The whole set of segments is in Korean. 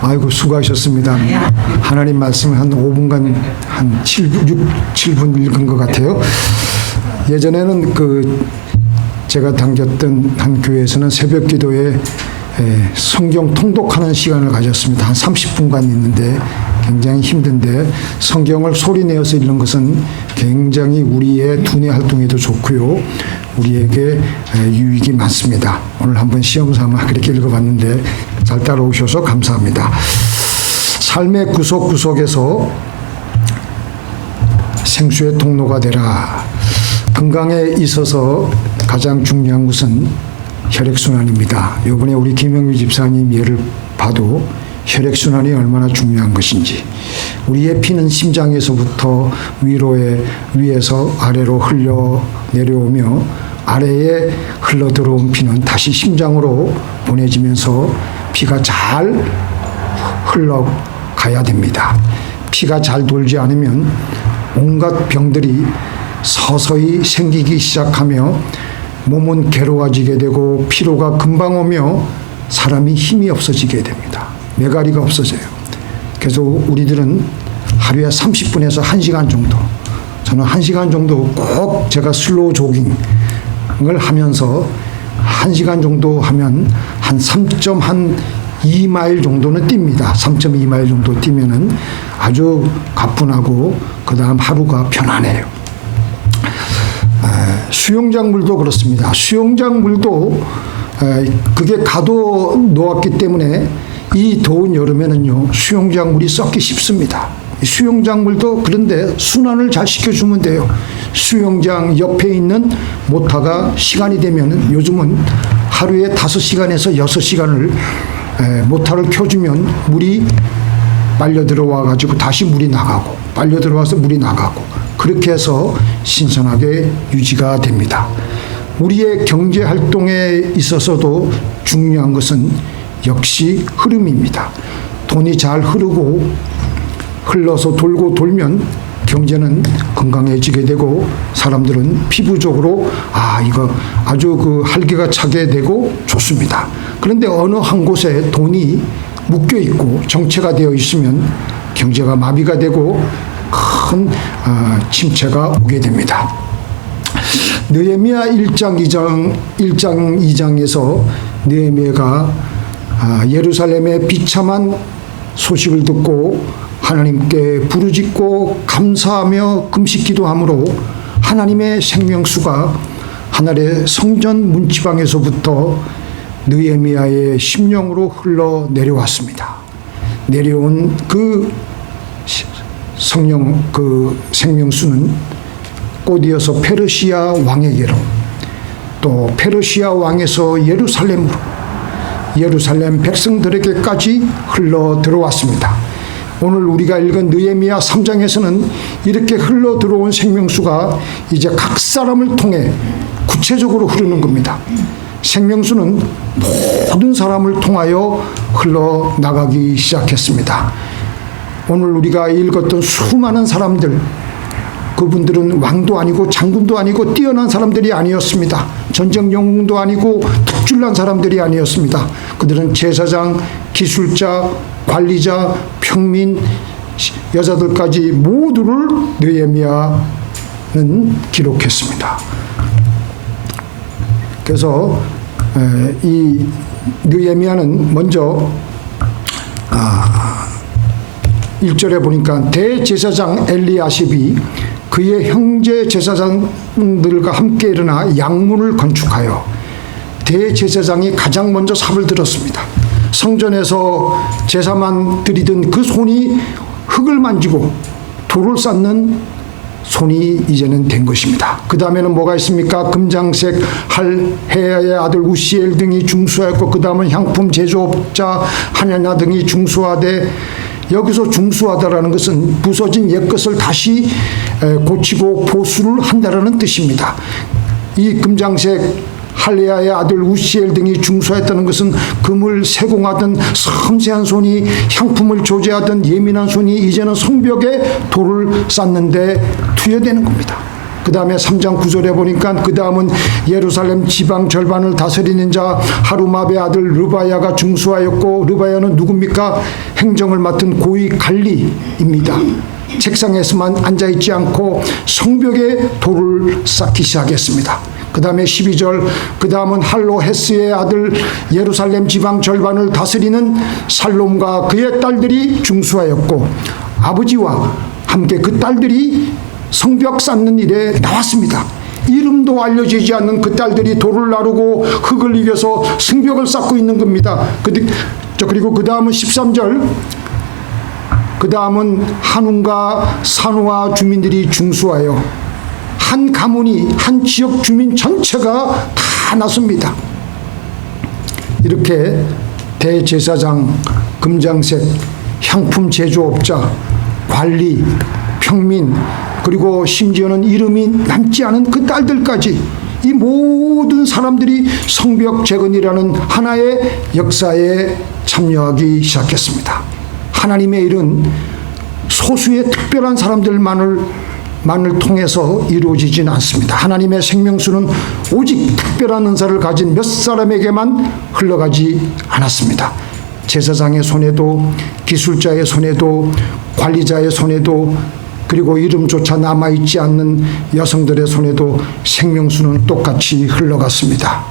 아이고 수고하셨습니다. 하나님 말씀을 한 5분간 한 7분 읽은 것 같아요. 예전에는 제가 당겼던 한 교회에서는 새벽 기도에 성경 통독하는 시간을 가졌습니다. 한 30분간 있는데 굉장히 힘든데 성경을 소리내어서 읽는 것은 굉장히 우리의 두뇌 활동에도 좋고요. 우리에게 유익이 많습니다. 오늘 한번 시험 삼아 그렇게 읽어봤는데 잘 따라오셔서 감사합니다. 삶의 구석구석에서 생수의 통로가 되라. 건강에 있어서 가장 중요한 것은 혈액순환입니다. 이번에 우리 김영규 집사님 예를 봐도 혈액순환이 얼마나 중요한 것인지, 우리의 피는 심장에서부터 위에서 아래로 흘러 내려오며 아래에 흘러 들어온 피는 다시 심장으로 보내지면서 피가 잘 흘러가야 됩니다. 피가 잘 돌지 않으면 온갖 병들이 서서히 생기기 시작하며 몸은 괴로워지게 되고 피로가 금방 오며 사람이 힘이 없어지게 됩니다. 메가리가 없어져요. 그래서 우리들은 하루에 30분에서 1시간 정도, 저는 1시간 정도 꼭 제가 슬로우 조깅을 하면서 1시간 정도 하면 한 3.2마일 정도는 뜁니다. 3.2마일 정도 뛰면은 아주 가뿐하고 그 다음 하루가 편안해요. 수영장 물도 그렇습니다. 수영장 물도 그게 가둬 놓았기 때문에 이 더운 여름에는요 수영장 물이 썩기 쉽습니다. 수영장 물도 그런데 순환을 잘 시켜주면 돼요. 수영장 옆에 있는 모터가 시간이 되면 요즘은 하루에 5시간에서 6시간을 모터를 켜주면 물이 빨려 들어와 가지고 다시 물이 나가고 빨려 들어와서 물이 나가고 그렇게 해서 신선하게 유지가 됩니다. 우리의 경제 활동에 있어서도 중요한 것은 역시 흐름입니다. 돈이 잘 흐르고 흘러서 돌고 돌면 경제는 건강해지게 되고 사람들은 피부적으로 이거 아주 활기가 차게 되고 좋습니다. 그런데 어느 한 곳에 돈이 묶여 있고 정체가 되어 있으면 경제가 마비가 되고 큰 침체가 오게 됩니다. 느헤미야 1장 2장에서 느헤미야가 예루살렘의 비참한 소식을 듣고 하나님께 부르짖고 감사하며 금식 기도함으로 하나님의 생명수가 하늘의 성전 문지방에서부터 느헤미야의 심령으로 흘러 내려왔습니다. 내려온 그 생명수는 곧이어서 페르시아 왕에게로, 또 페르시아 왕에서 예루살렘으로, 예루살렘 백성들에게까지 흘러 들어왔습니다. 오늘 우리가 읽은 느헤미야 3장에서는 이렇게 흘러 들어온 생명수가 이제 각 사람을 통해 구체적으로 흐르는 겁니다. 생명수는 모든 사람을 통하여 흘러나가기 시작했습니다. 오늘 우리가 읽었던 수많은 사람들, 그분들은 왕도 아니고 장군도 아니고 뛰어난 사람들이 아니었습니다. 전쟁 영웅도 아니고 특출난 사람들이 아니었습니다. 그들은 제사장, 기술자, 관리자, 평민, 여자들까지 모두를 느헤미야는 기록했습니다. 그래서 이 느헤미야는 먼저 1절에 보니까 대제사장 엘리야십이 그의 형제 제사장들과 함께 일어나 양문을 건축하여, 대제사장이 가장 먼저 삽을 들었습니다. 성전에서 제사만 드리던 그 손이 흙을 만지고 돌을 쌓는 손이 이제는 된 것입니다. 그 다음에는 뭐가 있습니까? 금장색 할헤야의 아들 우시엘 등이 중수하였고, 그 다음은 향품 제조업자 하냐냐 등이 중수하되, 여기서 중수하다라는 것은 부서진 옛것을 다시 고치고 보수를 한다라는 뜻입니다. 이 금장색 할레야의 아들 우시엘 등이 중수했다는 것은 금을 세공하던 섬세한 손이, 향품을 조제하던 예민한 손이 이제는 성벽에 돌을 쌓는데 투여되는 겁니다. 그 다음에 3장 9절에 보니까 그 다음은 예루살렘 지방 절반을 다스리는 자 하루마베 아들 르바야가 중수하였고, 르바야는 누굽니까? 행정을 맡은 고위 관리입니다. 책상에서만 앉아있지 않고 성벽에 돌을 쌓기 시작했습니다. 그 다음에 12절, 그 다음은 할로헤스의 아들 예루살렘 지방 절반을 다스리는 살롬과 그의 딸들이 중수하였고, 아버지와 함께 그 딸들이 성벽 쌓는 일에 나왔습니다. 이름도 알려지지 않는 그 딸들이 돌을 나르고 흙을 이겨서 성벽을 쌓고 있는 겁니다. 그리고 그 다음은 13절, 그 다음은 한운과 산우와 주민들이 중수하여 한 가문이, 한 지역 주민 전체가 다 나섭니다. 이렇게 대제사장, 금장색, 향품 제조업자, 관리, 평민, 그리고 심지어는 이름이 남지 않은 그 딸들까지, 이 모든 사람들이 성벽 재건이라는 하나의 역사에 참여하기 시작했습니다. 하나님의 일은 소수의 특별한 사람들만을 통해서 이루어지진 않습니다. 하나님의 생명수는 오직 특별한 은사를 가진 몇 사람에게만 흘러가지 않았습니다. 제사장의 손에도, 기술자의 손에도, 관리자의 손에도, 그리고 이름조차 남아있지 않는 여성들의 손에도 생명수는 똑같이 흘러갔습니다.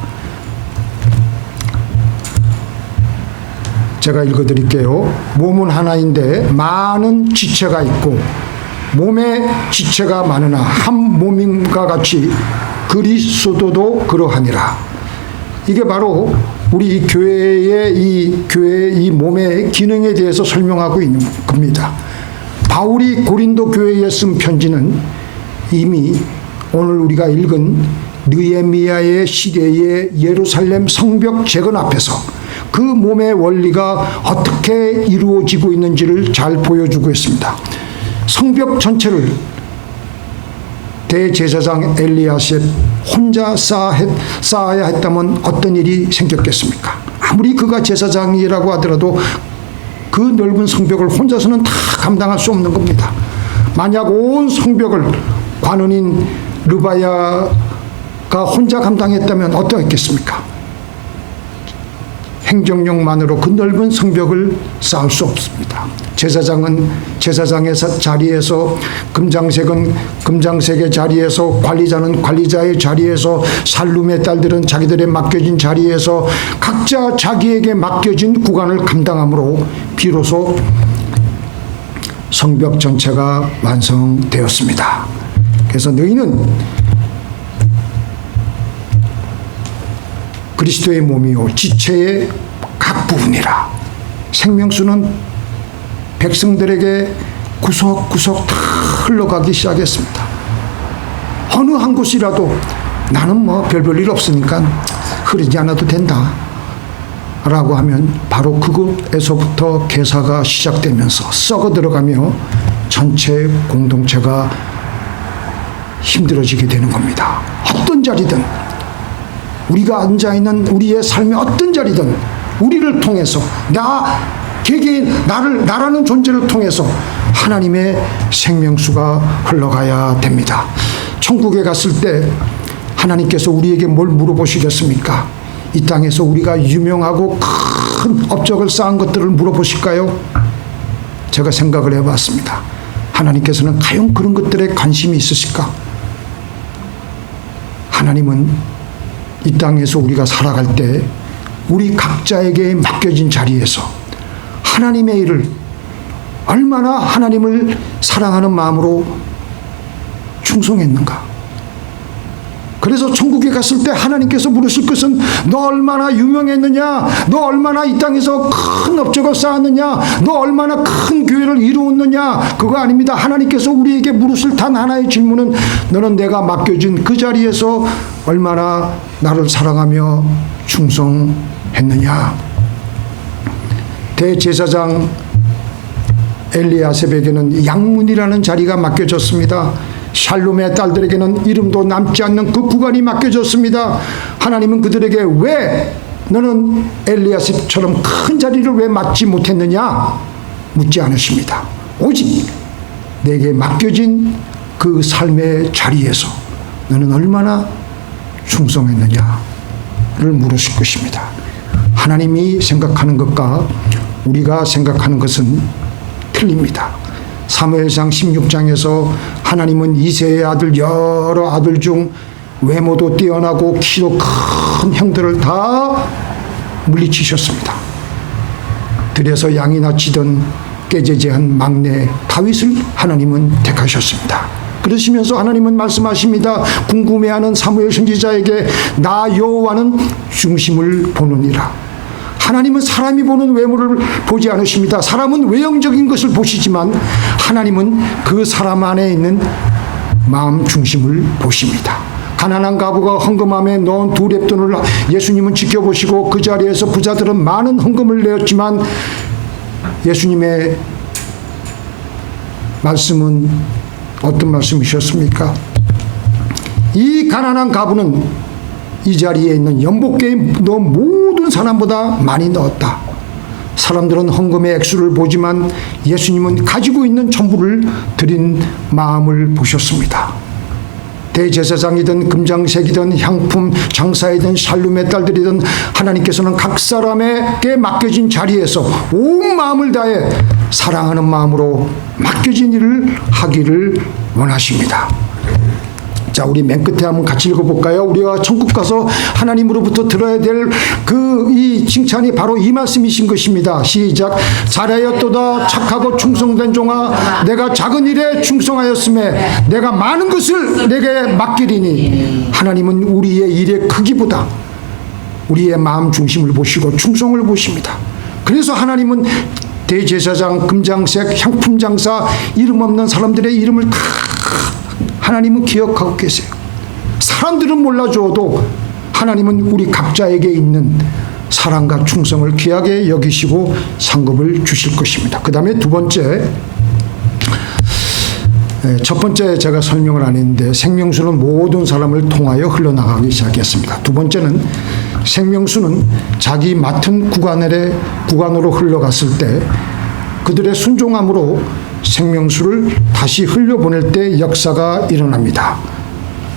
제가 읽어드릴게요. 몸은 하나인데 많은 지체가 있고 몸에 지체가 많으나 한 몸임과 같이 그리스도도 그러하니라. 이게 바로 우리 교회의 이 몸의 기능에 대해서 설명하고 있는 겁니다. 바울이 고린도 교회에 쓴 편지는 이미 오늘 우리가 읽은 느헤미야의 시대의 예루살렘 성벽 재건 앞에서 그 몸의 원리가 어떻게 이루어지고 있는지를 잘 보여주고 있습니다. 성벽 전체를 대제사장 엘리야셉 혼자 쌓아야 했다면 어떤 일이 생겼겠습니까? 아무리 그가 제사장이라고 하더라도 그 넓은 성벽을 혼자서는 다 감당할 수 없는 겁니다. 만약 온 성벽을 관원인 르바야가 혼자 감당했다면 어떠했겠습니까? 행정력만으로 그 넓은 성벽을 쌓을 수 없습니다. 제사장은 제사장의 자리에서, 금장색은 금장색의 자리에서, 관리자는 관리자의 자리에서, 살룸의 딸들은 자기들의 맡겨진 자리에서 각자 자기에게 맡겨진 구간을 감당함으로 비로소 성벽 전체가 완성되었습니다. 그래서 너희는 그리스도의 몸이요 지체의 각 부분이라. 생명수는 백성들에게 구석구석 다 흘러가기 시작했습니다. 어느 한 곳이라도 나는 별 볼 일 없으니까 흐르지 않아도 된다 라고 하면 바로 그곳에서부터 개사가 시작되면서 썩어 들어가며 전체 공동체가 힘들어지게 되는 겁니다. 어떤 자리든, 우리가 앉아있는 우리의 삶의 어떤 자리든 우리를 통해서, 개개인 나라는 존재를 통해서 하나님의 생명수가 흘러가야 됩니다. 천국에 갔을 때 하나님께서 우리에게 뭘 물어보시겠습니까? 이 땅에서 우리가 유명하고 큰 업적을 쌓은 것들을 물어보실까요? 제가 생각을 해봤습니다. 하나님께서는 과연 그런 것들에 관심이 있으실까? 하나님은 이 땅에서 우리가 살아갈 때 우리 각자에게 맡겨진 자리에서 하나님의 일을 얼마나 하나님을 사랑하는 마음으로 충성했는가. 그래서 천국에 갔을 때 하나님께서 물으실 것은 너 얼마나 유명했느냐, 너 얼마나 이 땅에서 큰 업적을 쌓았느냐, 너 얼마나 큰 교회를 이루었느냐, 그거 아닙니다. 하나님께서 우리에게 물으실 단 하나의 질문은 너는 내가 맡겨진 그 자리에서 얼마나 나를 사랑하며 충성했느냐. 대제사장 엘리야셉에게는 양문이라는 자리가 맡겨졌습니다. 샬롬의 딸들에게는 이름도 남지 않는 그 구간이 맡겨졌습니다. 하나님은 그들에게 왜 너는 엘리야셉처럼 큰 자리를 왜 맡지 못했느냐 묻지 않으십니다. 오직 내게 맡겨진 그 삶의 자리에서 너는 얼마나 충성했느냐를 물으실 것입니다. 하나님이 생각하는 것과 우리가 생각하는 것은 틀립니다. 사무엘상 16장에서 하나님은 이새의 아들 여러 아들 중 외모도 뛰어나고 키도 큰 형들을 다 물리치셨습니다. 들에서 양이나 치던 깨제제한 막내 다윗을 하나님은 택하셨습니다. 그러시면서 하나님은 말씀하십니다. 궁금해하는 사무엘 선지자에게 나 여호와는 중심을 보느니라. 하나님은 사람이 보는 외모를 보지 않으십니다. 사람은 외형적인 것을 보시지만 하나님은 그 사람 안에 있는 마음 중심을 보십니다. 가난한 과부가 헌금함에 넣은 2렙돈을 예수님은 지켜보시고 그 자리에서 부자들은 많은 헌금을 내었지만 예수님의 말씀은 어떤 말씀이셨습니까? 이 가난한 과부는 이 자리에 있는 연복계에 넣은 모든 사람보다 많이 넣었다. 사람들은 헌금의 액수를 보지만 예수님은 가지고 있는 전부를 드린 마음을 보셨습니다. 대제사장이든 금장색이든 향품 장사이든 샬룸의 딸들이든 하나님께서는 각 사람에게 맡겨진 자리에서 온 마음을 다해 사랑하는 마음으로 맡겨진 일을 하기를 원하십니다. 자, 우리 맨 끝에 한번 같이 읽어볼까요? 우리가 천국 가서 하나님으로부터 들어야 될 이 칭찬이 바로 이 말씀이신 것입니다. 시작. 잘하였도다 착하고 충성된 종아, 내가 작은 일에 충성하였음에 내가 많은 것을 내게 맡기리니. 하나님은 우리의 일의 크기보다 우리의 마음 중심을 보시고 충성을 보십니다. 그래서 하나님은 대제사장, 금장색, 향품 장사, 이름 없는 사람들의 이름을 다 하나님은 기억하고 계세요. 사람들은 몰라줘도 하나님은 우리 각자에게 있는 사랑과 충성을 귀하게 여기시고 상급을 주실 것입니다. 그 다음에 두 번째, 첫 번째 제가 설명을 안 했는데 생명수는 모든 사람을 통하여 흘러나가기 시작했습니다. 두 번째는 생명수는 자기 맡은 구간으로 흘러갔을 때 그들의 순종함으로 생명수를 다시 흘려보낼 때 역사가 일어납니다.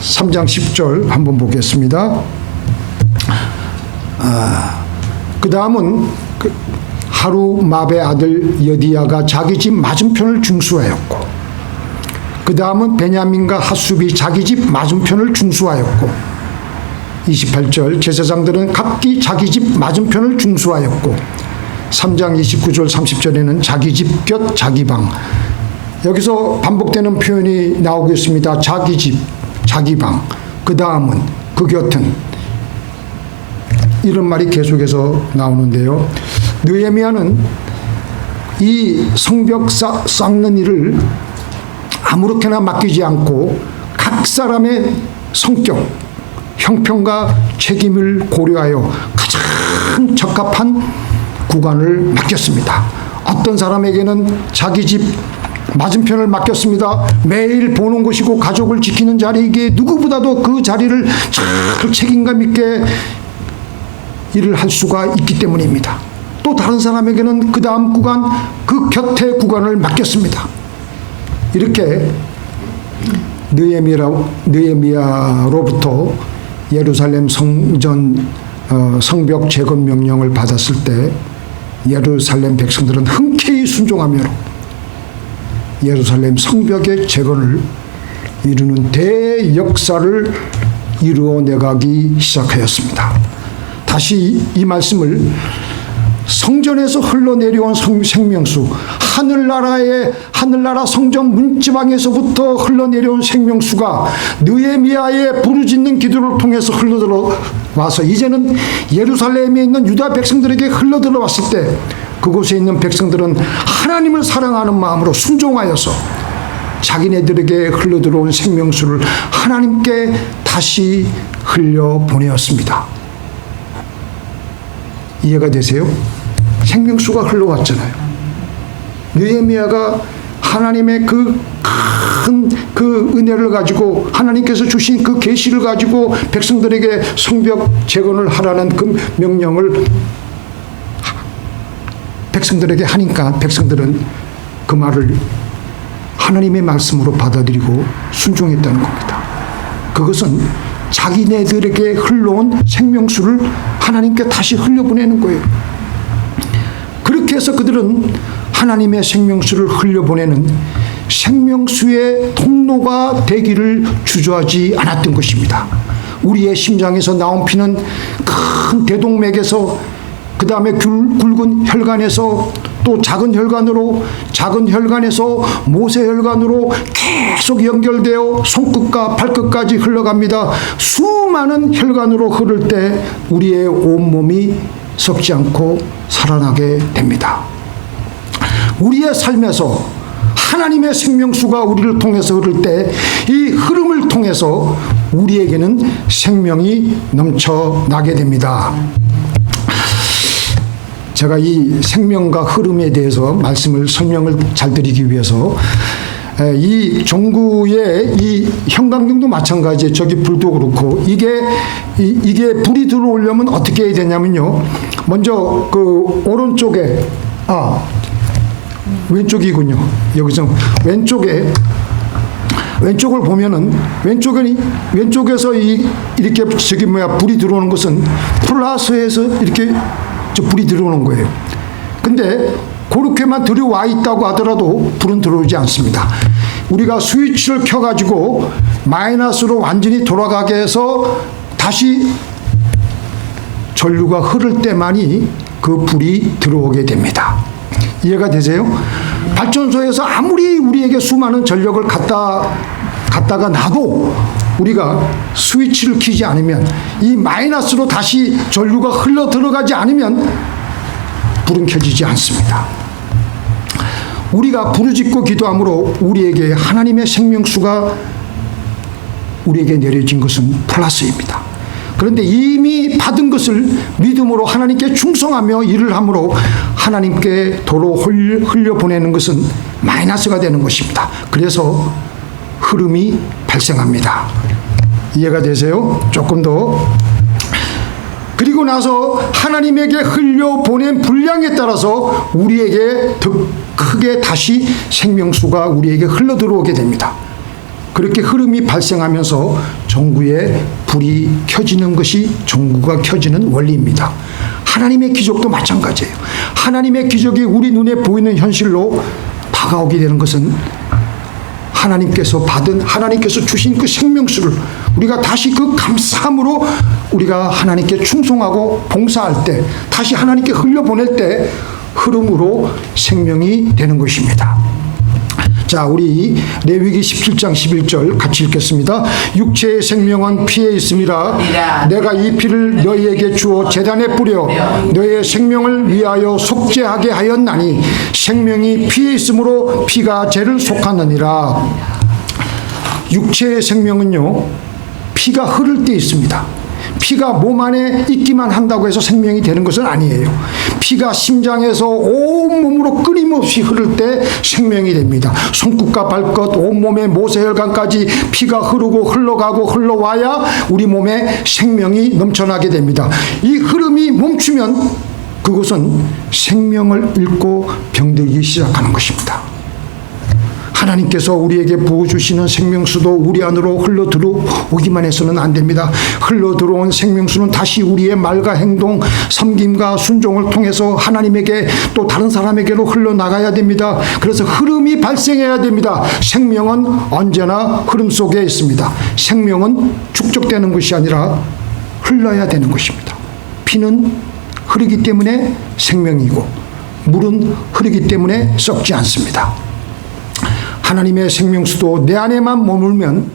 3장 10절 한번 보겠습니다. 그 다음은 하루마베 아들 여디야가 자기 집 맞은편을 중수하였고, 그 다음은 베냐민과 핫숲이 자기 집 맞은편을 중수하였고, 28절 제사장들은 각기 자기 집 맞은편을 중수하였고, 3장 29절 30절에는 자기 집 곁 자기 방. 여기서 반복되는 표현이 나오고 있습니다. 자기 집, 자기 방. 그 다음은, 그 곁은. 이런 말이 계속해서 나오는데요. 느헤미야는 이 성벽 쌓는 일을 아무렇게나 맡기지 않고 각 사람의 성격, 형편과 책임을 고려하여 가장 적합한 구간을 맡겼습니다. 어떤 사람에게는 자기 집 맞은편을 맡겼습니다. 매일 보는 곳이고 가족을 지키는 자리이기에 누구보다도 그 자리를 잘 책임감 있게 일을 할 수가 있기 때문입니다. 또 다른 사람에게는 그 다음 구간, 그 곁에 구간을 맡겼습니다. 이렇게 느헤미야로부터 예루살렘 성벽 재건 명령을 받았을 때 예루살렘 백성들은 흔쾌히 순종하며 예루살렘 성벽의 재건을 이루는 대역사를 이루어내가기 시작하였습니다. 다시 이 말씀을 성전에서 흘러내려온 생명수, 하늘나라 성전 문지방에서부터 흘러내려온 생명수가 느헤미야의 부르짖는 기도를 통해서 흘러들어와서 이제는 예루살렘에 있는 유다 백성들에게 흘러들어왔을 때 그곳에 있는 백성들은 하나님을 사랑하는 마음으로 순종하여서 자기네들에게 흘러들어온 생명수를 하나님께 다시 흘려보내었습니다. 이해가 되세요? 생명수가 흘러왔잖아요. 느헤미야가 하나님의 그 큰 은혜를 가지고 하나님께서 주신 그 계시를 가지고 백성들에게 성벽 재건을 하라는 그 명령을 백성들에게 하니까 백성들은 그 말을 하나님의 말씀으로 받아들이고 순종했다는 겁니다. 그것은 자기네들에게 흘러온 생명수를 하나님께 다시 흘려보내는 거예요. 그렇게 해서 그들은 하나님의 생명수를 흘려보내는 생명수의 통로가 되기를 주저하지 않았던 것입니다. 우리의 심장에서 나온 피는 큰 대동맥에서, 그 다음에 굵은 혈관에서, 또 작은 혈관으로, 작은 혈관에서 모세혈관으로 계속 연결되어 손끝과 발끝까지 흘러갑니다. 수많은 혈관으로 흐를 때 우리의 온몸이 썩지 않고 살아나게 됩니다. 우리의 삶에서 하나님의 생명수가 우리를 통해서 흐를 때 이 흐름을 통해서 우리에게는 생명이 넘쳐나게 됩니다. 제가 이 생명과 흐름에 대해서 설명을 잘 드리기 위해서 이 종구의 이 형광등도 마찬가지예요. 저기 불도 그렇고 이게 불이 들어오려면 어떻게 해야 되냐면요. 먼저 그 오른쪽에 왼쪽이군요. 여기서 왼쪽을 보면은 왼쪽에서 이렇게 불이 들어오는 것은 플러스에서 이렇게 불이 들어오는 거예요. 근데 그렇게만 들어와 있다고 하더라도 불은 들어오지 않습니다. 우리가 스위치를 켜가지고 마이너스로 완전히 돌아가게 해서 다시 전류가 흐를 때만이 그 불이 들어오게 됩니다. 이해가 되세요? 발전소에서 아무리 우리에게 수많은 전력을 갖다가 놔도 우리가 스위치를 켜지 않으면, 이 마이너스로 다시 전류가 흘러 들어가지 않으면 불은 켜지지 않습니다. 우리가 부르짖고 기도함으로 우리에게 하나님의 생명수가 우리에게 내려진 것은 플러스입니다. 그런데 이미 받은 것을 믿음으로 하나님께 충성하며 일을 함으로 하나님께 도로 흘려보내는 것은 마이너스가 되는 것입니다. 그래서 흐름이 발생합니다. 이해가 되세요? 조금 더. 그리고 나서 하나님에게 흘려보낸 분량에 따라서 우리에게 더 크게 다시 생명수가 우리에게 흘러들어오게 됩니다. 그렇게 흐름이 발생하면서 전구에 불이 켜지는 것이 전구가 켜지는 원리입니다. 하나님의 기적도 마찬가지예요. 하나님의 기적이 우리 눈에 보이는 현실로 다가오게 되는 것은 하나님께서 주신 그 생명수를 우리가 다시 그 감사함으로 우리가 하나님께 충성하고 봉사할 때, 다시 하나님께 흘려보낼 때 흐름으로 생명이 되는 것입니다. 자, 우리 레위기 17장 11절 같이 읽겠습니다. 육체의 생명은 피에 있음이라. 내가 이 피를 너희에게 주어 제단에 뿌려 너희의 생명을 위하여 속죄하게 하였나니 생명이 피에 있으므로 피가 죄를 속하느니라. 육체의 생명은요, 피가 흐를 때 있습니다. 피가 몸 안에 있기만 한다고 해서 생명이 되는 것은 아니에요. 피가 심장에서 온몸으로 끊임없이 흐를 때 생명이 됩니다. 손끝과 발끝, 온몸의 모세혈관까지 피가 흐르고 흘러가고 흘러와야 우리 몸에 생명이 넘쳐나게 됩니다. 이 흐름이 멈추면 그것은 생명을 잃고 병들기 시작하는 것입니다. 하나님께서 우리에게 부어주시는 생명수도 우리 안으로 흘러 들어오기만 해서는 안 됩니다. 흘러 들어온 생명수는 다시 우리의 말과 행동, 섬김과 순종을 통해서 하나님에게 또 다른 사람에게로 흘러나가야 됩니다. 그래서 흐름이 발생해야 됩니다. 생명은 언제나 흐름 속에 있습니다. 생명은 축적되는 것이 아니라 흘러야 되는 것입니다. 피는 흐르기 때문에 생명이고 물은 흐르기 때문에 썩지 않습니다. 하나님의 생명수도 내 안에만 머물면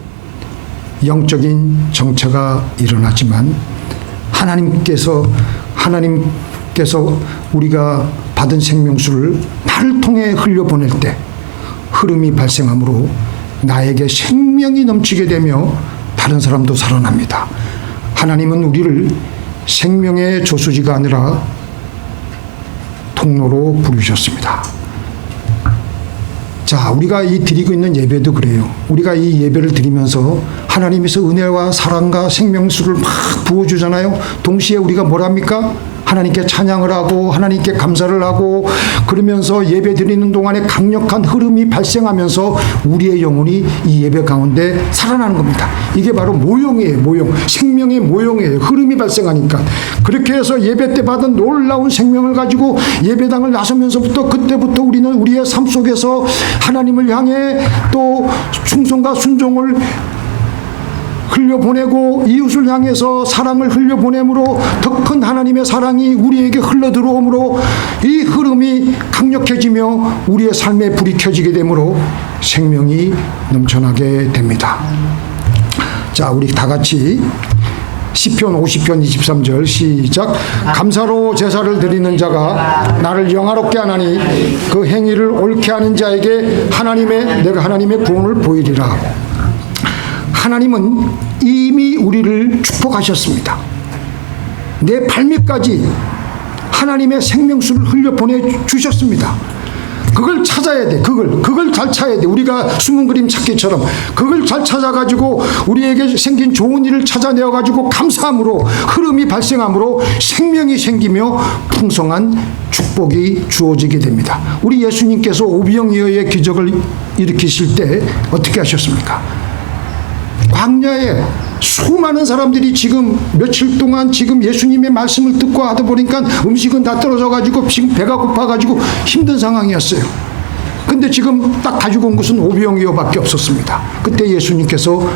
영적인 정체가 일어나지만 하나님께서 우리가 받은 생명수를 나를 통해 흘려보낼 때 흐름이 발생하므로 나에게 생명이 넘치게 되며 다른 사람도 살아납니다. 하나님은 우리를 생명의 저수지가 아니라 통로로 부르셨습니다. 자, 우리가 드리고 있는 예배도 그래요. 우리가 이 예배를 드리면서 하나님께서 은혜와 사랑과 생명수를 막 부어주잖아요. 동시에 우리가 뭘 합니까? 하나님께 찬양을 하고 하나님께 감사를 하고 그러면서 예배 드리는 동안에 강력한 흐름이 발생하면서 우리의 영혼이 이 예배 가운데 살아나는 겁니다. 이게 바로 모용이에요. 모용. 생명의 모용이에요. 흐름이 발생하니까. 그렇게 해서 예배 때 받은 놀라운 생명을 가지고 예배당을 나서면서부터 그때부터 우리는 우리의 삶 속에서 하나님을 향해 또 충성과 순종을 흘려보내고 이웃을 향해서 사랑을 흘려보내므로 더 큰 하나님의 사랑이 우리에게 흘러들어오므로 이 흐름이 강력해지며 우리의 삶에 불이 켜지게 되므로 생명이 넘쳐나게 됩니다. 자, 우리 다 같이 시편 50편 23절 시작. 감사로 제사를 드리는 자가 나를 영화롭게 하나니 그 행위를 옳게 하는 자에게 내가 하나님의 구원을 보이리라. 하나님은 이미 우리를 축복하셨습니다. 내 발밑까지 하나님의 생명수를 흘려보내 주셨습니다. 그걸 찾아야 돼. 그걸 잘 찾아야 돼. 우리가 숨은 그림 찾기처럼 그걸 잘 찾아가지고 우리에게 생긴 좋은 일을 찾아내어가지고 감사함으로 흐름이 발생함으로 생명이 생기며 풍성한 축복이 주어지게 됩니다. 우리 예수님께서 오병이어의 기적을 일으키실 때 어떻게 하셨습니까? 광야에 수많은 사람들이 지금 며칠 동안 지금 예수님의 말씀을 듣고 하다 보니까 음식은 다 떨어져가지고 지금 배가 고파가지고 힘든 상황이었어요. 근데 지금 딱 가지고 온 것은 오병이어밖에 없었습니다. 그때 예수님께서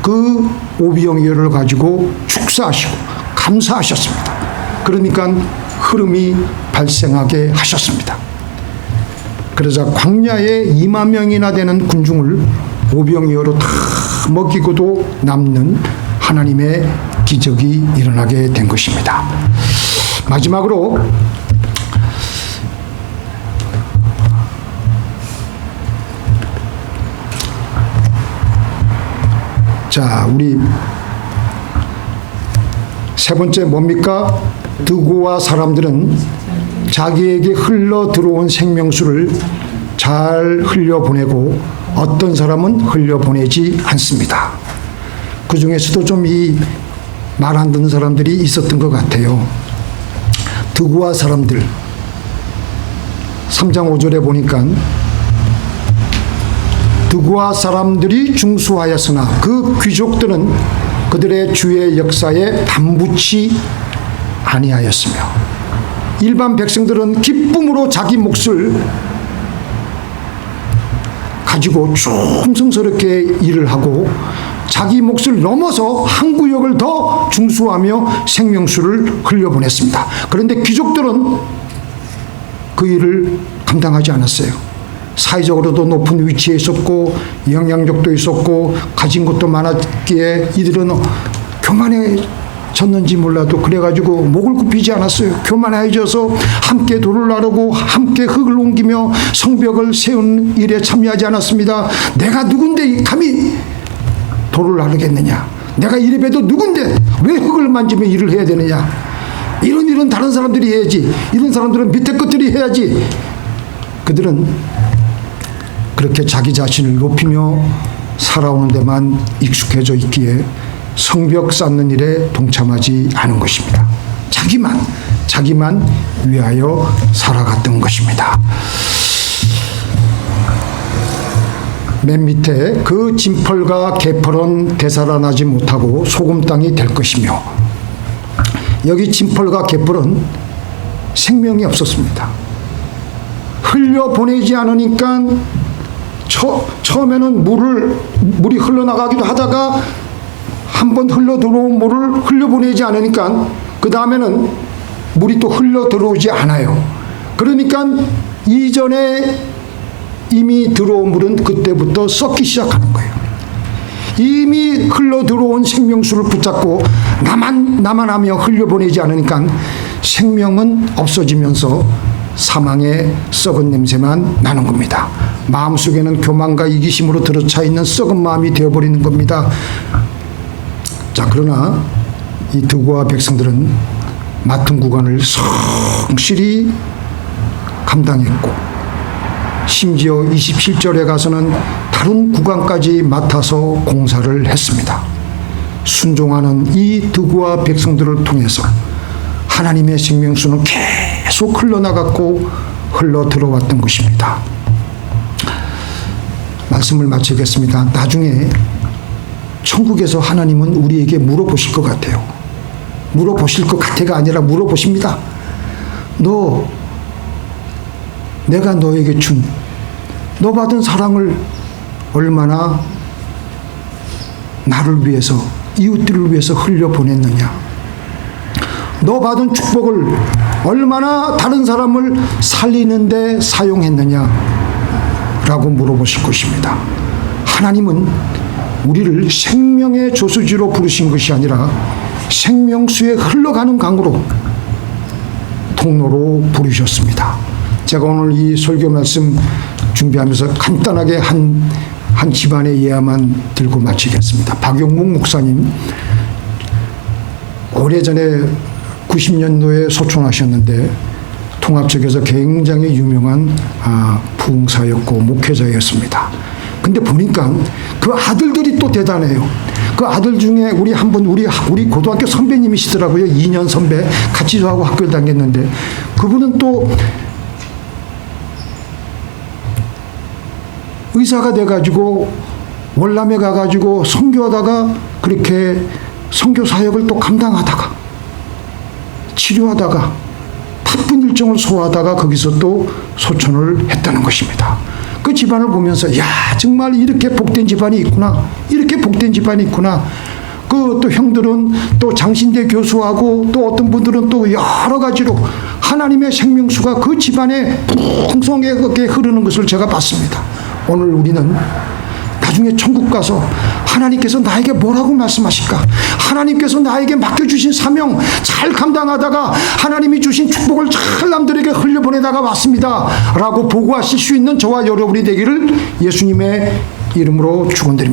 그 오병이어를 가지고 축사하시고 감사하셨습니다. 그러니까 흐름이 발생하게 하셨습니다. 그러자 광야에 2만 명이나 되는 군중을 오병이어로 다 먹이고도 남는 하나님의 기적이 일어나게 된 것입니다. 마지막으로 자, 우리 세 번째 뭡니까? 드고와 사람들은 자기에게 흘러 들어온 생명수를 잘 흘려보내고 어떤 사람은 흘려보내지 않습니다. 그 중에서도 좀 이 말 안 듣는 사람들이 있었던 것 같아요. 드고와 사람들 3장 5절에 보니까 드고와 사람들이 중수하였으나 그 귀족들은 그들의 주의 역사에 담붙이 아니하였으며 일반 백성들은 기쁨으로 자기 몫을 가지고 충성스럽게 일을 하고 자기 몫을 넘어서 한 구역을 더 중수하며 생명수를 흘려보냈습니다. 그런데 귀족들은 그 일을 감당하지 않았어요. 사회적으로도 높은 위치에 있었고 영향력도 있었고 가진 것도 많았기에 이들은 교만해졌는지 몰라도 그래가지고 목을 굽히지 않았어요. 교만해져서 함께 돌을 나르고 함께 흙을 옮기며 성벽을 세운 일에 참여하지 않았습니다. 내가 누군데 감히 돌을 나르겠느냐. 내가 이래봬도 누군데 왜 흙을 만지며 일을 해야 되느냐. 이런 일은 다른 사람들이 해야지. 이런 사람들은 밑에 것들이 해야지. 그들은 그렇게 자기 자신을 높이며 살아오는 데만 익숙해져 있기에 성벽 쌓는 일에 동참하지 않은 것입니다. 자기만 위하여 살아갔던 것입니다. 맨 밑에 그 진펄과 개펄은 되살아나지 못하고 소금 땅이 될 것이며 여기 진펄과 개펄은 생명이 없었습니다. 흘려보내지 않으니까 처음에는 물이 흘러나가기도 하다가 한번 흘러 들어온 물을 흘려보내지 않으니까 그 다음에는 물이 또 흘러 들어오지 않아요. 그러니까 이전에 이미 들어온 물은 그때부터 썩기 시작하는 거예요. 이미 흘러 들어온 생명수를 붙잡고 나만 하며 흘려보내지 않으니까 생명은 없어지면서 사망의 썩은 냄새만 나는 겁니다. 마음속에는 교만과 이기심으로 들어차 있는 썩은 마음이 되어버리는 겁니다. 자, 그러나 이 드고와 백성들은 맡은 구간을 성실히 감당했고 심지어 27절에 가서는 다른 구간까지 맡아서 공사를 했습니다. 순종하는 이 드고와 백성들을 통해서 하나님의 생명수는 계속 흘러나갔고 흘러 들어왔던 것입니다. 말씀을 마치겠습니다. 나중에 천국에서 하나님은 우리에게 물어보실 것 같아요. 물어보실 것 같아가 아니라 물어보십니다. 내가 너에게 너 받은 사랑을 얼마나 나를 위해서, 이웃들을 위해서 흘려보냈느냐. 너 받은 축복을 얼마나 다른 사람을 살리는데 사용했느냐 라고 물어보실 것입니다. 하나님은 우리를 생명의 저수지로 부르신 것이 아니라 생명수에 흘러가는 강으로, 통로로 부르셨습니다. 제가 오늘 이 설교 말씀 준비하면서 간단하게 한 집안의 예화만 들고 마치겠습니다. 박용묵 목사님, 오래전에 90년도에 소천하셨는데 통합적에서 굉장히 유명한 부흥사였고 목회자였습니다. 근데 보니까 그 아들들이 또 대단해요. 그 아들 중에 우리 고등학교 선배님이시더라고요. 2년 선배, 같이 저하고 학교를 다녔는데, 그분은 또 의사가 돼가지고 월남에 가가지고 선교하다가 그렇게 선교 사역을 또 감당하다가 치료하다가 바쁜 일정을 소화하다가 거기서 또 소천을 했다는 것입니다. 그 집안을 보면서 야, 정말 이렇게 복된 집안이 있구나, 이렇게 복된 집안이 있구나. 그 또 형들은 또 장신대 교수하고 또 어떤 분들은 또 여러 가지로 하나님의 생명수가 그 집안에 풍성하게 흐르는 것을 제가 봤습니다. 오늘 우리는 나중에 천국 가서 하나님께서 나에게 뭐라고 말씀하실까? 하나님께서 나에게 맡겨주신 사명 잘 감당하다가 하나님이 주신 축복을 잘 남들에게 흘려보내다가 왔습니다 라고 보고하실 수 있는 저와 여러분이 되기를 예수님의 이름으로 축원드립니다.